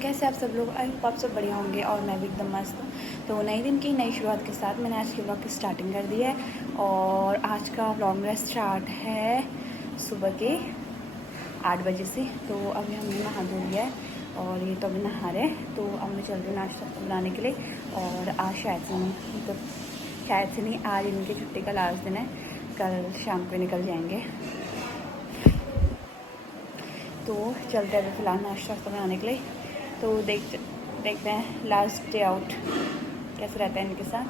कैसे आप सब लोग? आई होप आप सब बढ़िया होंगे और मैं भी एकदम मस्त हूँ। तो नए दिन की नई शुरुआत के साथ मैंने आज के व्लॉग की स्टार्टिंग कर दी है और आज का व्लॉग मेरा स्टार्ट है सुबह के 8 बजे से। तो अभी हमने नहा धो लिया है और ये तो अभी नहा रहे हैं। तो अब मैं चल रही हूँ नाश्ता बनाने के लिए और आज शायद से नहीं, आज इनकी छुट्टी का लास्ट दिन है, कल शाम को निकल जाएंगे। तो चलते हैं अभी फ़िलहाल नाश्ता बनाने के लिए। तो देखते हैं लास्ट डे आउट कैसे रहता है इनके साथ।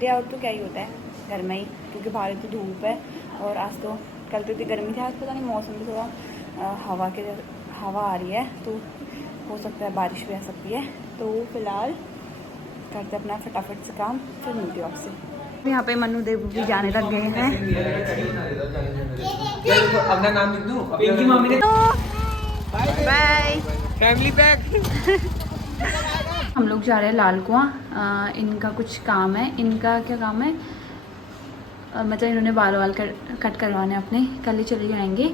डे आउट तो क्या ही होता है घर में ही, क्योंकि बाहर तो धूप है और आज तो कल तो इतनी गर्मी थी, आज पता नहीं मौसम भी थोड़ा हवा आ रही है, तो हो सकता है बारिश भी आ सकती है। तो फ़िलहाल करते अपना फटाफट से काम, फिर मिलती हूँ आपसे। यहाँ पे मनु देव भी जाने लग गए हैं। अपना नाम लिख दूँ? Bye family pack. हम लोग जा रहे हैं लाल कुआं। इनका कुछ काम है। इनका क्या काम है? मतलब इन्होंने बाल कट करवाने अपने, कल ही चले जाएंगे।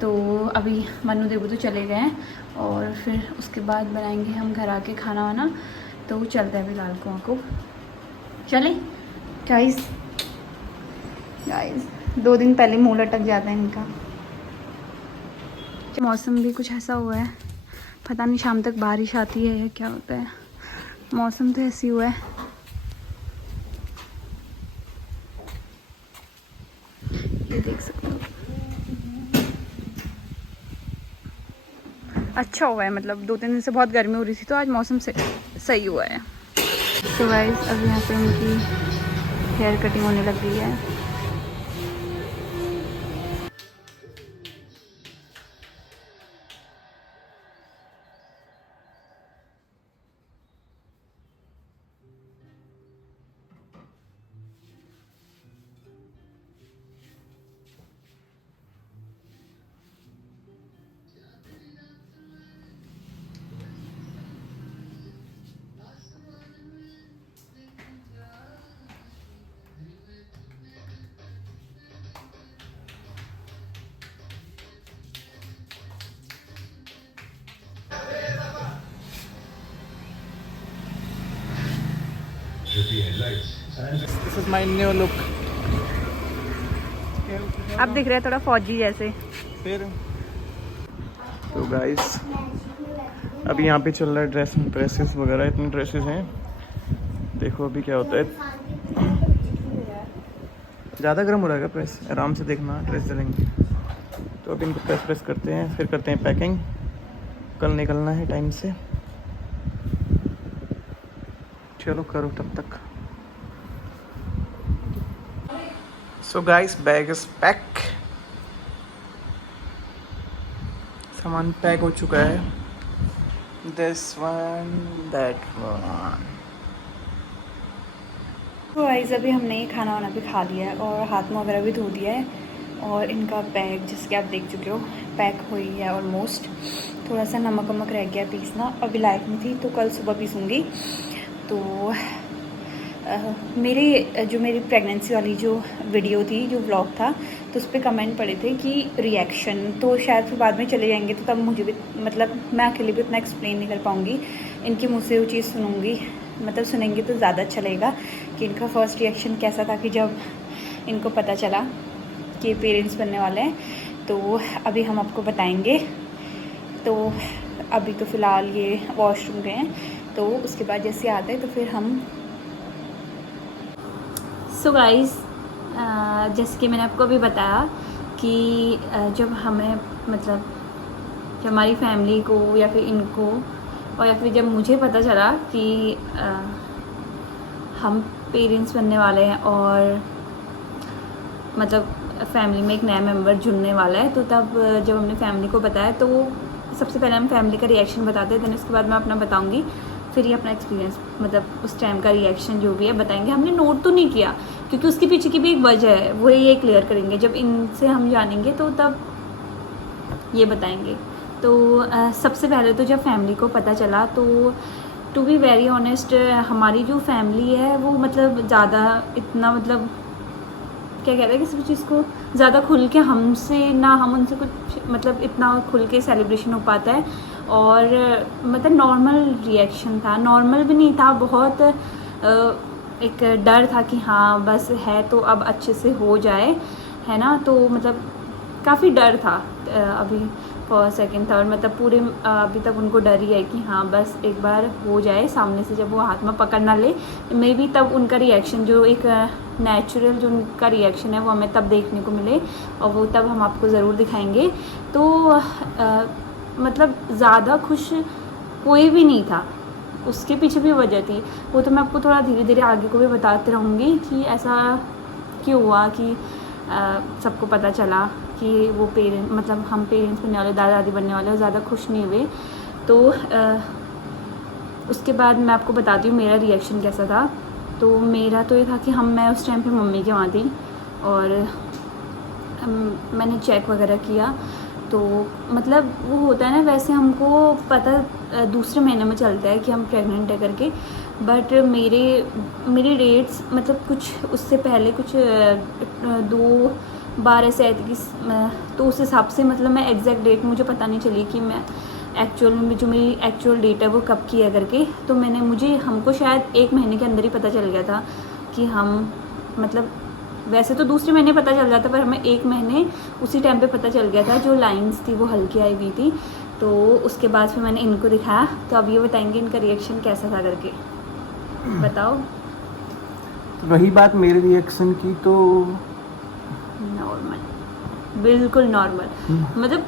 तो अभी मनु देवू तो चले गए हैं और फिर उसके बाद बनाएंगे हम घर आके खाना वाना। तो चलते हैं अभी लाल कुआं को, चले गाइस। 2 दिन पहले मुँह लटक जाता है इनका। मौसम भी कुछ ऐसा हुआ है, पता नहीं शाम तक बारिश आती है या क्या होता है। मौसम तो ऐसी हुआ है। ये देख सकते हो, अच्छा हुआ है। मतलब 2-3 दिन से बहुत गर्मी हो रही थी, तो आज मौसम से सही हुआ है। तो गाइस अब यहाँ पे इनकी हेयर कटिंग होने लग गई है। This is my new look. अब दिख रहा है थोड़ा फौजी जैसे। फिर तो गाइस अभी यहाँ पे चल रहा है ड्रेसेस वगैरह। इतने ड्रेसेस हैं, देखो अभी क्या होता है। ज़्यादा गर्म हो रहा है क्या प्रेस? आराम से देखना, ड्रेस जलेंगे। तो अभी इनको प्रेस करते हैं, फिर करते हैं पैकिंग। कल निकलना है टाइम से। चलो करो तब तक। So guys, bag is pack। सामान पैक हो चुका है। This one, that one। तो गाइस अभी हमने खाना वाना भी खा लिया है और हाथ मुँह वगैरह भी धो दिया है और इनका बैग, जिसके आप देख चुके हो, पैक हुई है ऑलमोस्ट। थोड़ा सा नमक वमक रह गया पीसना, अभी लायक नहीं थी, तो कल सुबह पीसूँगी। तो मेरी प्रेगनेंसी वाली जो वीडियो थी, जो व्लॉग था, तो उस पर कमेंट पड़े थे कि रिएक्शन, तो शायद फिर बाद में चले जाएंगे तो तब मुझे भी, मतलब मैं अकेले भी उतना एक्सप्लेन नहीं कर पाऊँगी। इनके मुँह से वो चीज़ सुनूँगी, मतलब सुनेंगे तो ज़्यादा अच्छा लगेगा कि इनका फ़र्स्ट रिएक्शन कैसा था कि जब इनको पता चला कि पेरेंट्स बनने वाले हैं। तो अभी हम आपको बताएंगे। तो अभी तो फ़िलहाल ये वॉशरूम गए हैं, तो उसके बाद जैसे आते हैं तो फिर हम। सो गाइस, जैसे कि मैंने आपको अभी बताया कि जब हमें, मतलब जब हमारी फैमिली को या फिर इनको, और या फिर जब मुझे पता चला कि हम पेरेंट्स बनने वाले हैं और मतलब फैमिली में एक नया मेंबर जुड़ने वाला है, तो तब जब हमने फैमिली को बताया, तो सबसे पहले हम फैमिली का रिएक्शन बताते हैं, देन उसके बाद मैं अपना बताऊंगी। फिर ये अपना एक्सपीरियंस, मतलब उस टाइम का रिएक्शन जो भी है बताएंगे। हमने नोट तो नहीं किया, क्योंकि उसके पीछे की भी एक वजह है, वो ये क्लियर करेंगे जब इनसे हम जानेंगे, तो तब ये बताएंगे। तो सबसे पहले तो जब फैमिली को पता चला, तो टू बी वेरी ऑनेस्ट, हमारी जो फैमिली है वो मतलब ज़्यादा इतना, मतलब क्या कहते हैं किसी भी चीज़ को ज़्यादा खुल के हमसे ना, हम उनसे कुछ मतलब इतना खुल के सेलिब्रेशन हो पाता है। और मतलब नॉर्मल रिएक्शन था, नॉर्मल भी नहीं था, बहुत एक डर था कि हाँ बस है तो अब अच्छे से हो जाए, है ना। तो मतलब काफ़ी डर था अभी फर्स्ट सेकंड थर्ड, मतलब पूरे अभी तक उनको डर ही है कि हाँ बस एक बार हो जाए, सामने से जब वो हाथ में पकड़ ना ले, मे बी तब उनका रिएक्शन जो एक नेचुरल जो उनका रिएक्शन है वो हमें तब देखने को मिले, और वो तब हम आपको ज़रूर दिखाएंगे। तो मतलब ज़्यादा खुश कोई भी नहीं था, उसके पीछे भी वजह थी, वो तो मैं आपको थोड़ा धीरे धीरे आगे को भी बताते रहूँगी कि ऐसा क्यों हुआ कि सबको पता चला कि वो मतलब हम पेरेंट्स बनने वाले, दादा दादी बनने वाले, और ज़्यादा खुश नहीं हुए। तो उसके बाद मैं आपको बताती हूँ मेरा रिएक्शन कैसा था। तो मेरा तो ये था कि मैं उस टाइम पे मम्मी के वहाँ थी, और मैंने चेक वगैरह किया, तो मतलब वो होता है ना, वैसे हमको पता दूसरे महीने में चलता है कि हम प्रेग्नेंट है करके, बट मेरी डेट्स मतलब कुछ उससे पहले कुछ 2 बार ऐसे आए थे कि तो उस हिसाब से मतलब मैं एग्जैक्ट डेट मुझे पता नहीं चली कि मैं एक्चुअल में जो मेरी एक्चुअल डेट है वो कब की है करके। तो हमको शायद 1 महीने के अंदर ही पता चल गया था कि हम मतलब, वैसे तो दूसरे महीने पता चल जाता, पर हमें 1 महीने उसी टाइम पे पता चल गया था, जो लाइंस थी वो हल्की आई हुई थी। तो उसके बाद फिर मैंने इनको दिखाया, तो अब ये बताएंगे इनका रिएक्शन कैसा था करके, बताओ। रही बात मेरे रिएक्शन की, तो नॉर्मल, बिल्कुल नॉर्मल, मतलब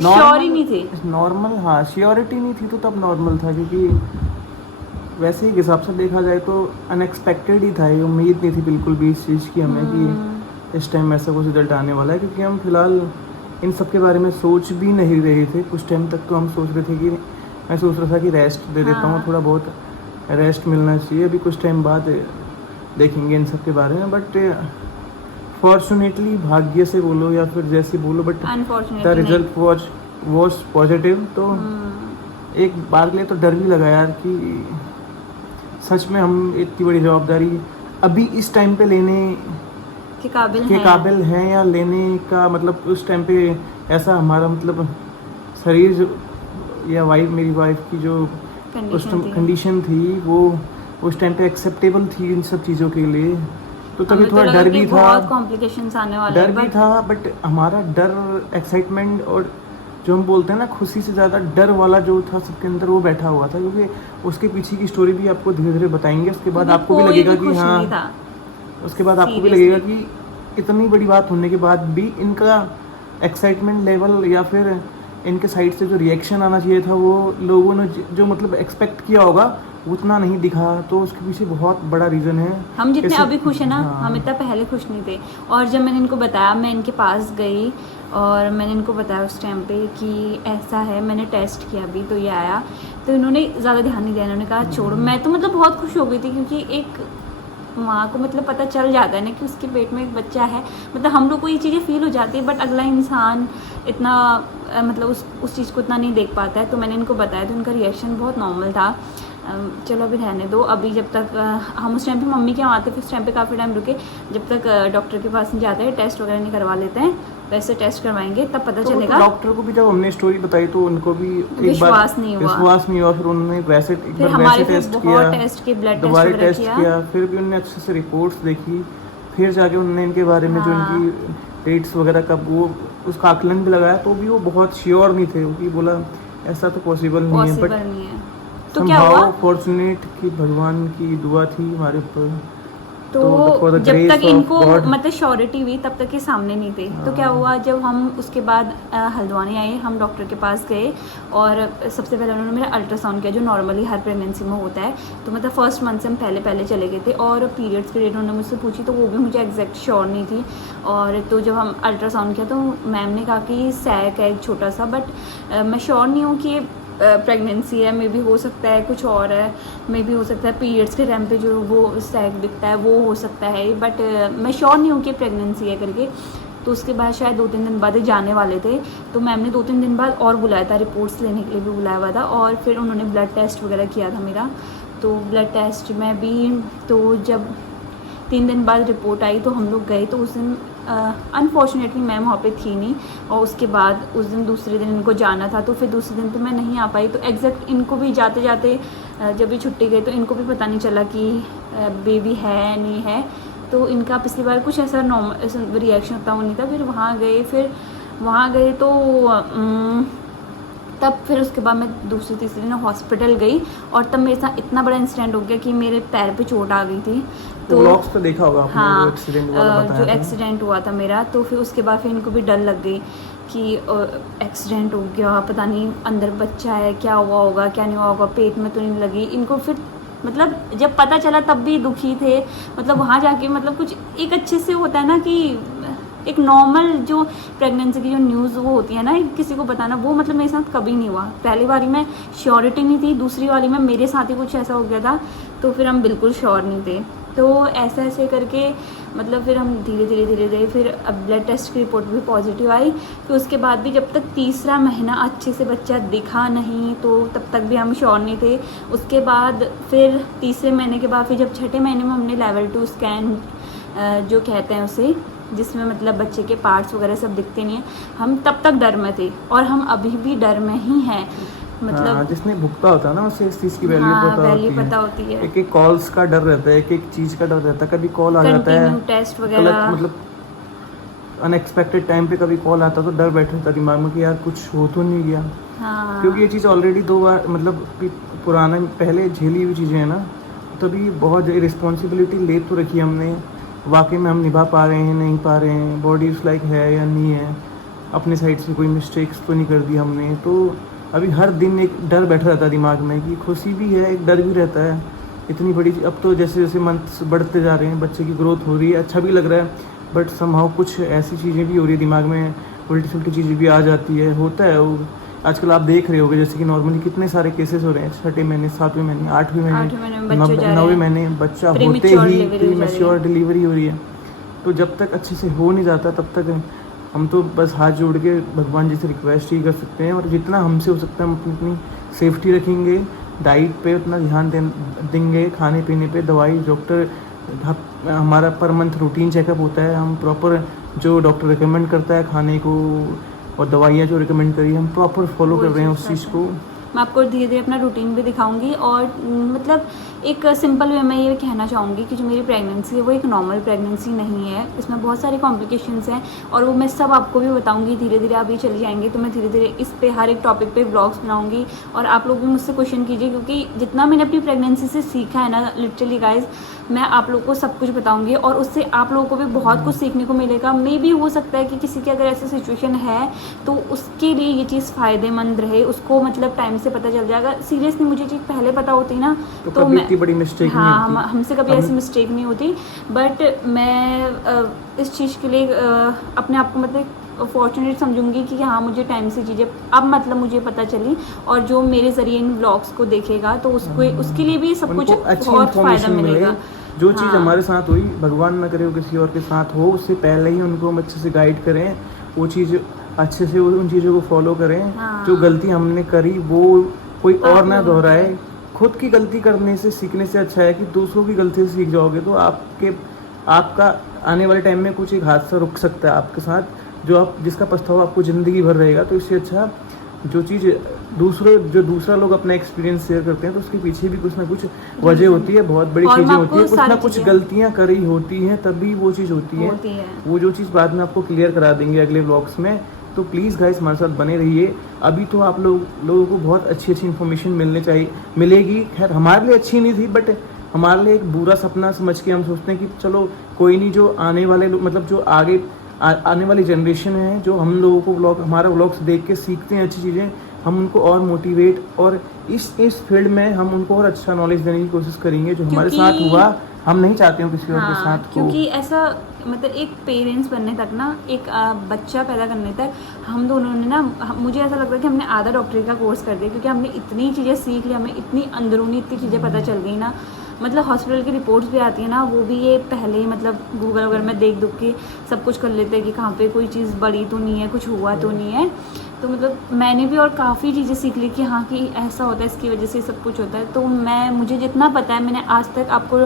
श्योर ही नहीं थे। नॉर्मल, हाँ श्योरिटी नहीं थी तो तब नॉर्मल था, क्योंकि वैसे ही हिसाब से देखा जाए तो अनएक्सपेक्टेड ही था, ये उम्मीद नहीं थी बिल्कुल भी इस चीज़ की हमें कि इस टाइम ऐसा कुछ रिजल्ट आने वाला है, क्योंकि हम फिलहाल इन सब के बारे में सोच भी नहीं रहे थे। कुछ टाइम तक तो हम सोच रहे थे कि मैं सोच रहा था कि रेस्ट दे देता हूँ, थोड़ा बहुत रेस्ट मिलना चाहिए, अभी कुछ टाइम बाद देखेंगे इन सब के बारे में। बट फॉर्चुनेटली, भाग्य से बोलो या फिर जैसे बोलो, but the result was positive. तो एक बार के लिए तो डर भी लगा यार कि सच में हम इतनी बड़ी जवाबदारी अभी इस टाइम पे लेने के काबिल हैं या लेने का, मतलब उस टाइम पे ऐसा हमारा मतलब शरीर या मेरी वाइफ की जो उस टाइम कंडीशन थी वो उस टाइम पे एक्सेप्टेबल थी इन सब चीज़ों के लिए। तो तभी थोड़ा डर भी था, बहुत कॉम्प्लिकेशंस आने वाले, डर भी था, बट हमारा डर, एक्साइटमेंट और जो हम बोलते हैं ना खुशी से ज़्यादा डर वाला जो था सबके अंदर वो बैठा हुआ था, क्योंकि उसके पीछे की स्टोरी भी आपको धीरे धीरे बताएंगे। उसके बाद आपको भी लगेगा कि हाँ, उसके बाद आपको भी लगेगा कि इतनी बड़ी बात होने के बाद भी इनका एक्साइटमेंट लेवल या फिर इनके साइड से जो रिएक्शन आना चाहिए था वो लोगों ने जो मतलब एक्सपेक्ट किया होगा उतना नहीं दिखा। तो उसके पीछे बहुत बड़ा रीज़न है। हम जितने अभी खुश है ना, हम इतना पहले खुश नहीं थे। और जब मैंने इनको बताया, मैं इनके पास गई और मैंने इनको बताया उस टाइम पे कि ऐसा है, मैंने टेस्ट किया अभी तो ये आया, तो इन्होंने ज़्यादा ध्यान नहीं दिया, इन्होंने कहा छोड़ो। मैं तो मतलब बहुत खुश हो गई थी, क्योंकि एक माँ को मतलब पता चल जाता है ना कि उसके पेट में एक बच्चा है, मतलब हम लोग को ये चीज़ें फील हो जाती है, बट अगला इंसान इतना मतलब उस चीज़ को इतना नहीं देख पाता है। तो मैंने इनको बताया, तो उनका रिएक्शन बहुत नॉर्मल था। चलो अभी रहने दो, अभी जब तक हम उस टाइम पे मम्मी के यहाँ आते, फिर उस टाइम पे काफ़ी टाइम रुके, जब तक डॉक्टर के पास नहीं जाते हैं, टेस्ट वगैरह नहीं करवा लेते हैं, वैसे टेस्ट करवाएंगे तब पता चलेगा। डॉक्टर को भी जब हमने स्टोरी बताई तो उनको भी विश्वास नहीं हुआ, फिर उन्होंने वैसे टेस्ट किया, दोबारा टेस्ट किया, फिर भी उन्होंने अच्छे से रिपोर्ट्स देखी, फिर जाके उन्होंने इनके बारे में जो इनकी डेट्स वगैरह कब वो उसका आकलन भी लगाया, तो भी वो बहुत श्योर नहीं थे, क्योंकि बोला ऐसा तो पॉसिबल नहीं है। बट तो क्या हुआ, फॉर्चुनेट कि भगवान की दुआ थी हमारे ऊपर। तो जब तक इनको मतलब श्योरिटी हुई तब तक ये सामने नहीं थे। तो क्या हुआ, जब हम उसके बाद हल्द्वानी आए, हम डॉक्टर के पास गए और सबसे पहले उन्होंने मेरा अल्ट्रासाउंड किया, जो नॉर्मली हर प्रेगनेंसी में होता है। तो मतलब फर्स्ट मंथ से हम पहले चले गए थे, और पीरियड्स की डेट उन्होंने मुझसे पूछी, तो वो भी मुझे एग्जैक्ट श्योर नहीं थी। और तो जब हम अल्ट्रासाउंड किया तो मैम ने कहा कि सैक है एक छोटा सा, बट मैं श्योर नहीं हूँ कि प्रेगनेंसी है, मे भी हो सकता है कुछ और है, मे भी हो सकता है पीरियड्स के टाइम पे जो वो सैक दिखता है वो हो सकता है, बट मैं श्योर नहीं हूँ कि प्रेगनेंसी है करके। तो उसके बाद शायद 2-3 दिन बाद जाने वाले थे, तो मैम ने 2-3 दिन बाद और बुलाया था, रिपोर्ट्स लेने के लिए भी बुलाया हुआ था, और फिर उन्होंने ब्लड टेस्ट वगैरह किया था मेरा। तो ब्लड टेस्ट में भी, तो जब 3 दिन बाद रिपोर्ट आई तो हम लोग गए, तो उस दिन अनफॉर्चुनेटली मैम वहाँ पे थी नहीं, और उसके बाद उस दिन दूसरे दिन इनको जाना था, तो फिर दूसरे दिन तो मैं नहीं आ पाई। तो एग्जैक्ट इनको भी जाते जाते जब भी छुट्टी गई तो इनको भी पता नहीं चला कि बेबी है नहीं है। तो इनका पिछली बार कुछ ऐसा नॉर्मल रिएक्शन होता नहीं था। फिर वहाँ गए तो तब फिर उसके बाद मैं दूसरे तीसरे दिन हॉस्पिटल गई, और तब मेरे साथ इतना बड़ा इंसिडेंट हो गया कि मेरे पैर पे चोट आ गई थी। तो व्लॉग्स पे देखा होगा आपने, हाँ, जो एक्सीडेंट वाला बताया जो था। एक्सीडेंट हुआ था मेरा, तो फिर उसके बाद फिर इनको भी डर लग गई कि एक्सीडेंट हो गया, पता नहीं अंदर बच्चा है, क्या हुआ होगा क्या नहीं हुआ होगा, पेट में तो नहीं लगी इनको। फिर मतलब जब पता चला तब भी दुखी थे। मतलब वहाँ जाके मतलब कुछ एक अच्छे से होता है ना कि एक नॉर्मल जो प्रेगनेंसी की जो न्यूज़ वो होती है ना किसी को बताना, वो मतलब मेरे साथ कभी नहीं हुआ। पहली बारी में श्योरिटी नहीं थी, दूसरी वाली में मेरे साथ ही कुछ ऐसा हो गया था, तो फिर हम बिल्कुल श्योर नहीं थे। तो ऐसे ऐसे करके मतलब फिर हम धीरे धीरे फिर अब ब्लड टेस्ट की रिपोर्ट भी पॉजिटिव आई। फिर उसके बाद भी जब तक तीसरा महीना अच्छे से बच्चा दिखा नहीं तो तब तक भी हम श्योर नहीं थे। उसके बाद फिर तीसरे महीने के बाद फिर जब छठे महीने में हमने लेवल 2 स्कैन जो कहते हैं उसे, जिसमें मतलब बच्चे के पार्ट्स वगैरह सब दिखते नहीं हैं, हम तब तक डर में थे और हम अभी भी डर में ही हैं। मतलब हाँ, जिसने भुगता होता है ना उसे इस चीज़ की वैल्यू पता होती है। एक एक कॉल्स का डर रहता है, एक एक चीज़ का डर रहता है। कभी कॉल आ जाता है टेस्ट वगैरह, मतलब अनएक्सपेक्टेड टाइम पे कभी कॉल आता तो डर बैठ रहता दिमाग में कि यार कुछ हो तो नहीं गया। हाँ। क्योंकि ये चीज़ ऑलरेडी 2 बार मतलब पुराना पहले झेली हुई चीज़ें हैं ना, तभी बहुत रिस्पॉन्सिबिलिटी ले तो रखी हमने, वाकई में हम निभा पा रहे हैं नहीं पा रहे हैं, बॉडी उस लाइक है या नहीं है, अपने साइड से कोई मिस्टेक्स तो नहीं कर दी हमने। तो अभी हर दिन एक डर बैठा रहता है दिमाग में कि खुशी भी है, एक डर भी रहता है। इतनी बड़ी अब तो जैसे जैसे मंथ्स बढ़ते जा रहे हैं, बच्चे की ग्रोथ हो रही है, अच्छा भी लग रहा है, बट समहाउ कुछ ऐसी चीज़ें भी हो रही है दिमाग में, उल्टी सुल्टी चीज़ें भी आ जाती है। होता है वो, आजकल आप देख रहे होगे जैसे कि नॉर्मली कितने सारे केसेस हो रहे हैं, छठे महीने, 7वें महीने, 8वें महीने, 9वें महीने बच्चा होते ही प्रीमेच्योर डिलीवरी हो रही है। तो जब तक अच्छे से हो नहीं जाता तब तक हम तो बस हाथ जोड़ के भगवान जी से रिक्वेस्ट ही कर सकते हैं, और जितना हमसे हो सकता है हम अपनी सेफ्टी रखेंगे, डाइट पे उतना ध्यान देंगे, खाने पीने पे, दवाई, डॉक्टर हमारा पर मंथ रूटीन चेकअप होता है, हम प्रॉपर जो डॉक्टर रिकमेंड करता है खाने को और दवाइयाँ जो रिकमेंड करी हम प्रॉपर फॉलो कर रहे हैं उस चीज़ को। मैं आपको धीरे धीरे अपना रूटीन भी दिखाऊंगी, और मतलब एक सिंपल वे में ये कहना चाहूँगी कि जो मेरी प्रेगनेंसी है वो एक नॉर्मल प्रेगनेंसी नहीं है, इसमें बहुत सारे कॉम्प्लिकेशंस हैं, और वो मैं सब आपको भी बताऊंगी। धीरे धीरे आप ये चले जाएंगे तो मैं धीरे धीरे इस पे हर एक टॉपिक पे व्लॉग्स बनाऊंगी, और आप लोग भी मुझसे क्वेश्चन कीजिए, क्योंकि जितना मैंने अपनी प्रेगनेंसी से सीखा है ना, लिटरली गाइज मैं आप लोग को सब कुछ बताऊंगी, और उससे आप लोगों को भी बहुत कुछ सीखने को मिलेगा। मे भी हो सकता है कि किसी की अगर ऐसी सिचुएशन है तो उसके लिए ये चीज़ फ़ायदेमंद रहे, उसको मतलब टाइम से पता चल जाएगा। सीरियसली मुझे चीज़ पहले पता होती ना तो मैं इतनी बड़ी मिस्टेक हाँ, हमसे कभी ऐसी मिस्टेक नहीं होती। बट मैं इस चीज़ के लिए अपने आप को मतलब फॉर्चुनेट समझूंगी कि हाँ मुझे टाइम से चीज़ें अब मतलब मुझे पता चली, और जो मेरे ज़रिए इन व्लॉग्स को देखेगा तो उसको उसके लिए भी सब कुछ बहुत फ़ायदा मिलेगा। जो चीज़ हमारे साथ हुई, भगवान ना करे वो किसी और के साथ हो, उससे पहले ही उनको हम अच्छे से गाइड करें, वो चीज़ अच्छे से उन चीज़ों को फॉलो करें। जो गलती हमने करी वो कोई और ना दोहराए। खुद की गलती करने से सीखने से अच्छा है कि दूसरों की गलती से सीख जाओगे तो आपका आने वाले टाइम में कुछ एक हादसा रुक सकता है आपके साथ, जिसका पछतावा आपको ज़िंदगी भर रहेगा। तो इससे अच्छा जो चीज़ दूसरा लोग अपना एक्सपीरियंस शेयर करते हैं तो उसके पीछे भी कुछ ना कुछ वजह होती है, बहुत बड़ी चीज़ें होती है, कुछ ना कुछ गलतियाँ करी होती हैं तभी वो चीज़ होती है। वो जो चीज़ बाद में आपको क्लियर करा देंगे अगले व्लॉग्स में। तो प्लीज़ गाइस हमारे साथ बने रहिए। अभी तो आप लोगों को बहुत अच्छी इन्फॉर्मेशन मिलेगी। खैर हमारे लिए अच्छी नहीं थी, बट हमारे लिए एक बुरा सपना समझ के हम सोचते हैं कि चलो कोई नहीं, जो आने वाले लोग मतलब जो आने वाली जनरेशन है, जो हम लोगों को हमारा व्लॉग्स देख के सीखते हैं अच्छी चीज़ें, हम उनको और मोटिवेट और इस फील्ड में हम उनको और अच्छा नॉलेज देने की कोशिश करेंगे। जो हमारे साथ हुआ हम नहीं चाहते हो किसी और के साथ हो। क्योंकि ऐसा मतलब एक पेरेंट्स बनने तक ना, एक बच्चा पैदा करने तक हम दोनों ने ना, मुझे ऐसा लगता है कि हमने आधा डॉक्टरी का कोर्स कर दिया, क्योंकि हमने इतनी चीज़ें सीख ली, हमें इतनी अंदरूनी इतनी चीज़ें पता चल गई ना। मतलब हॉस्पिटल की रिपोर्ट्स भी आती है ना, वो भी ये पहले ही मतलब गूगल वगैरह में देख के सब कुछ कर लेते हैं कि कहाँ पे कोई चीज़ बड़ी तो नहीं है, कुछ हुआ तो नहीं है। तो मतलब मैंने भी और काफ़ी चीज़ें सीख ली कि हाँ कि ऐसा होता है, इसकी वजह से सब कुछ होता है। तो मुझे जितना पता है मैंने आज तक आपको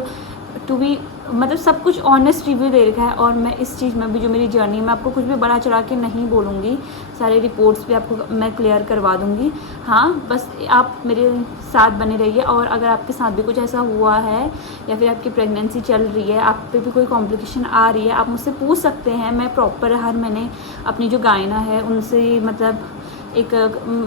टू बी मतलब सब कुछ ऑनेस्ट रिव्यू दे रखा है। और मैं इस चीज़ में भी जो मेरी जर्नी है, मैं आपको कुछ भी बढ़ा चढ़ा के नहीं बोलूँगी, सारे रिपोर्ट्स भी आपको मैं क्लियर करवा दूँगी। हाँ, बस आप मेरे साथ बने रहिए। और अगर आपके साथ भी कुछ ऐसा हुआ है या फिर आपकी प्रेगनेंसी चल रही है, आप पे भी कोई कॉम्प्लिकेशन आ रही है, आप मुझसे पूछ सकते हैं। मैं प्रॉपर हर महीने अपनी जो गायना है उनसे मतलब एक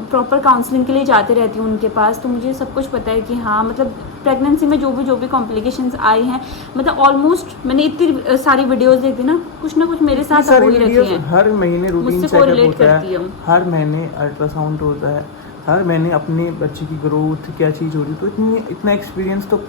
प्रॉपर काउंसलिंग के लिए जाते रहती हूँ उनके पास। तो मुझे सब कुछ पता है कि हाँ मतलब प्रेगनेंसी में जो भी कॉम्प्लिकेशंस आई हैं, मतलब ऑलमोस्ट मैंने इतनी सारी वीडियोस देखी ना कुछ मेरे साथ हो ही रखी हैं। हर महीने रूटीन मुझसे चेकअप कोरिलेट होता करती है, हूँ। हर महीने अल्ट्रासाउंड होता है, हर महीने अपने बच्चे की ग्रोथ क्या चीज़ हो रही है। तो इतना एक्सपीरियंस तो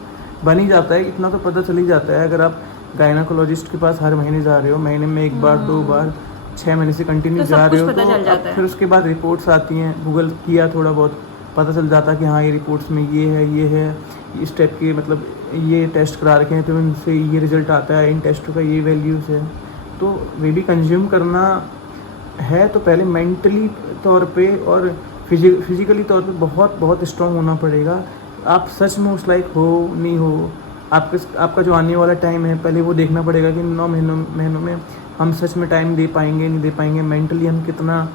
बन ही जाता है, इतना तो पता चल ही जाता है। अगर आप गायनाकोलॉजिस्ट के पास हर महीने जा रहे हो, महीने में एक बार 2 बार 6 महीने से कंटिन्यू तो जा सब रहे हो, कुछ पता तो चल जाता अब फिर उसके बाद रिपोर्ट्स आती हैं। गूगल किया थोड़ा बहुत पता चल जाता है कि हाँ ये रिपोर्ट्स में ये है, इस टाइप के मतलब ये टेस्ट करा रखे हैं तो इनसे ये रिजल्ट आता है, इन टेस्टों का ये वैल्यूज़ है। तो वे भी कंज्यूम करना है तो पहले मेंटली तौर पे और फिजिकली तौर पे बहुत स्ट्रांग होना पड़ेगा। आप सच में उस लायक हो नहीं हो, आपका जो आने वाला टाइम है पहले वो देखना पड़ेगा कि 9 महीनों में हम सच में टाइम दे पाएंगे नहीं दे पाएंगे, मेंटली हम कितना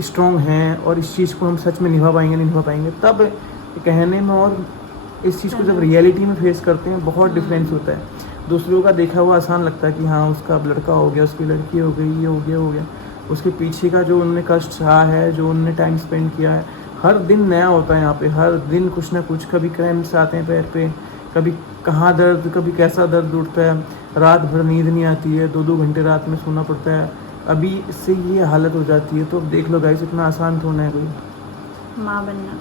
स्ट्रॉन्ग हैं और इस चीज़ को हम सच में निभा पाएंगे नहीं निभा पाएंगे। तब कहने में और इस चीज़ को जब रियलिटी में फेस करते हैं बहुत डिफरेंस होता है। दूसरों का देखा हुआ आसान लगता है कि हाँ उसका अब लड़का हो गया, उसकी लड़की हो गई, ये हो गया। उसके पीछे का जो उनने कष्ट सहा है, जो उनने टाइम स्पेंड किया है, हर दिन नया होता है यहाँ पे। हर दिन कुछ ना कुछ, कभी क्रैम्प्स आते हैं पैर पे, कभी कहाँ दर्द, कभी कैसा दर्द उठता है, रात भर नींद नहीं आती है, 2-2 घंटे रात में सोना पड़ता है। अभी इससे ये हालत हो जाती है। तो अब देख लो गाइस, इतना आसान तो होना है कोई माँ बनना,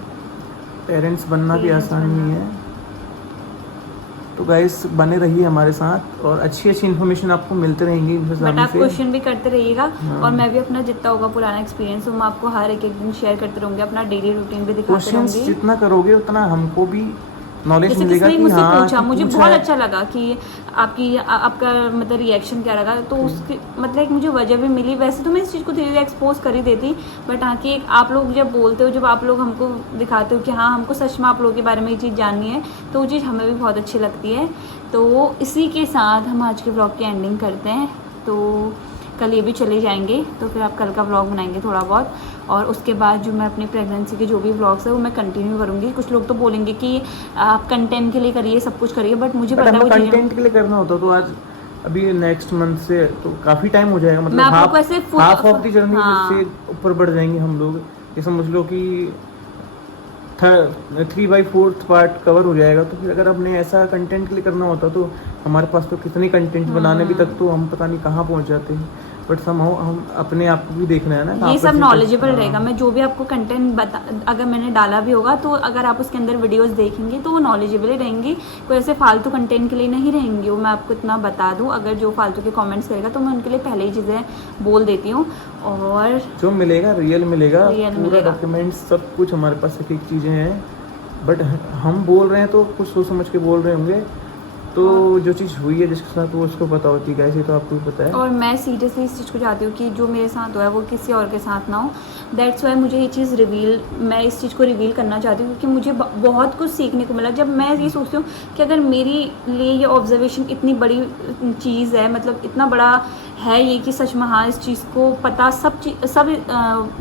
पेरेंट्स बनना भी आसान नहीं है। तो गाइस बने रहिए हमारे साथ और अच्छी इन्फॉर्मेशन आपको मिलते रहेंगी। बट आप क्वेश्चन भी करते रहिएगा। और मैं भी अपना जितना होगा पुराना एक्सपीरियंस वो मैं आपको हर एक दिन शेयर करते रहूँगी, अपना डेली रूटीन भी दिखाते क्वेश्चंस रहूँगी। जितना करोगे उतना हमको भी नॉलेज जैसे मिलेगा किसी ने कि मुझसे हाँ पूछा, मुझे पूछा बहुत है। अच्छा लगा कि आपका मतलब रिएक्शन क्या लगा, तो उसकी मतलब एक मुझे वजह भी मिली। वैसे तो मैं इस चीज़ को धीरे धीरे एक्सपोज कर ही देती, बट हाँ कि आप लोग जब बोलते हो, जब आप लोग हमको दिखाते हो कि हाँ हमको सच में आप लोगों के बारे में ये चीज़ जाननी है, तो वो चीज़ हमें भी बहुत अच्छी लगती है। तो इसी के साथ हम आज के व्लॉग की एंडिंग करते हैं। तो कल ये भी चले जाएंगे, तो फिर आप कल का व्लॉग बनाएंगे थोड़ा बहुत। और उसके बाद जो मैं अपनी प्रेगनेंसी के जो भी व्लॉग्स है वो मैं कंटिन्यू करूँगी। कुछ लोग तो बोलेंगे कि आप कंटेंट के लिए करिए, सब कुछ करिए, बट मुझे पता है वो कंटेंट के लिए करना होता तो आज अभी नेक्स्ट मंथ से तो काफ़ी टाइम हो जाएगा। मतलब हाफ ऑफ द जर्नी से ऊपर बढ़ जाएंगे हम लोग। ये समझ लो कि 3/4 पार्ट कवर हो जाएगा। तो फिर अगर हमने ऐसा कंटेंट के लिए करना होता तो हमारे पास तो कितने कंटेंट बनाने भी तक तो हम पता नहीं कहाँ पहुँच जाते हैं। बट समहाउ हम अपने आप को भी देखना है ना, ये सब नॉलेजेबल रहेगा। मैं जो भी आपको कंटेंट अगर मैंने डाला भी होगा तो अगर आप उसके अंदर वीडियोस देखेंगे तो वो नॉलेजेबल ही रहेंगी, कोई ऐसे फालतू कंटेंट के लिए नहीं रहेंगी। वो मैं आपको इतना बता दूं, अगर जो फालतू के कमेंट्स करेगा तो मैं उनके लिए पहले ही चीज़ें बोल देती हूँ। और जो मिलेगा रियल मिलेगा, पूरा डॉक्यूमेंट सब कुछ हमारे पास एक चीज़ें हैं। बट हम बोल रहे हैं तो कुछ सोच समझ के बोल रहे होंगे। तो जो चीज़ हुई है जिसके साथ वो उसको पता होती है, ये तो आपको भी पता है। और मैं सीरियसली इस चीज़ को चाहती हूँ कि जो मेरे साथ हुआ है वो किसी और के साथ ना हो। दैट्स वाई मुझे ये चीज़ मैं इस चीज़ को रिवील करना चाहती हूँ, क्योंकि मुझे बहुत कुछ सीखने को मिला। जब मैं ये सोचती हूँ कि अगर मेरे लिए ये ऑब्जर्वेशन इतनी बड़ी चीज़ है, मतलब इतना बड़ा है ये कि सच में हाँ इस चीज़ को पता सब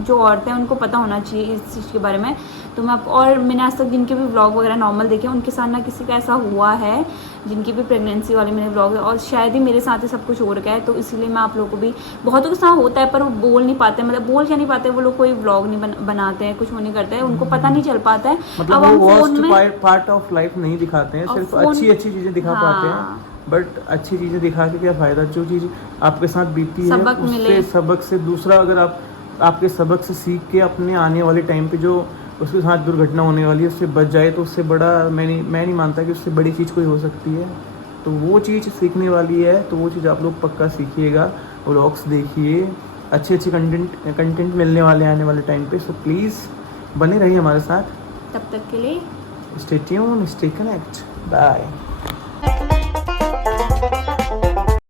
जो औरतें हैं उनको पता होना चाहिए इस चीज़ के बारे में। तो मैं और मैंने आज तक जिनके भी व्लॉग वगैरह नॉर्मल देखे उनके साथ ना किसी का ऐसा हुआ है, जिनकी भी प्रेगनेंसी वाले मेरे व्लॉग है, और शायद ही मेरे साथ ही सब कुछ हो रखा है। तो इसीलिए मैं आप लोगों को भी, बहुतों के साथ होता है पर वो बोल नहीं पाते, मतलब बोल क्या नहीं पाते, वो लोग कोई व्लॉग नहीं बनाते हैं, कुछ वो नहीं करते हैं, उनको पता नहीं चल पाता है। मतलब अब हम फोन में पार्ट ऑफ लाइफ नहीं दिखाते हैं, सिर्फ अच्छी चीज़ें दिखा पाते हैं। बट अच्छी चीज़ें दिखा के क्या फ़ायदा, जो चीज़ आपके साथ बीती है उससे सबक से दूसरा, अगर आप आपके सबक से सीख के अपने आने वाले टाइम पे जो उसके साथ दुर्घटना होने वाली है उससे बच जाए, तो उससे बड़ा मैं नहीं मानता कि उससे बड़ी चीज़ कोई हो सकती है। तो वो चीज़ सीखने वाली है, तो वो चीज़ आप लोग पक्का सीखिएगा। व्लॉग्स देखिए, अच्छे कंटेंट मिलने वाले आने वाले टाइम पे। सो प्लीज़ बने रहिए हमारे साथ। तब तक के लिए stay tune, stay connect, bye.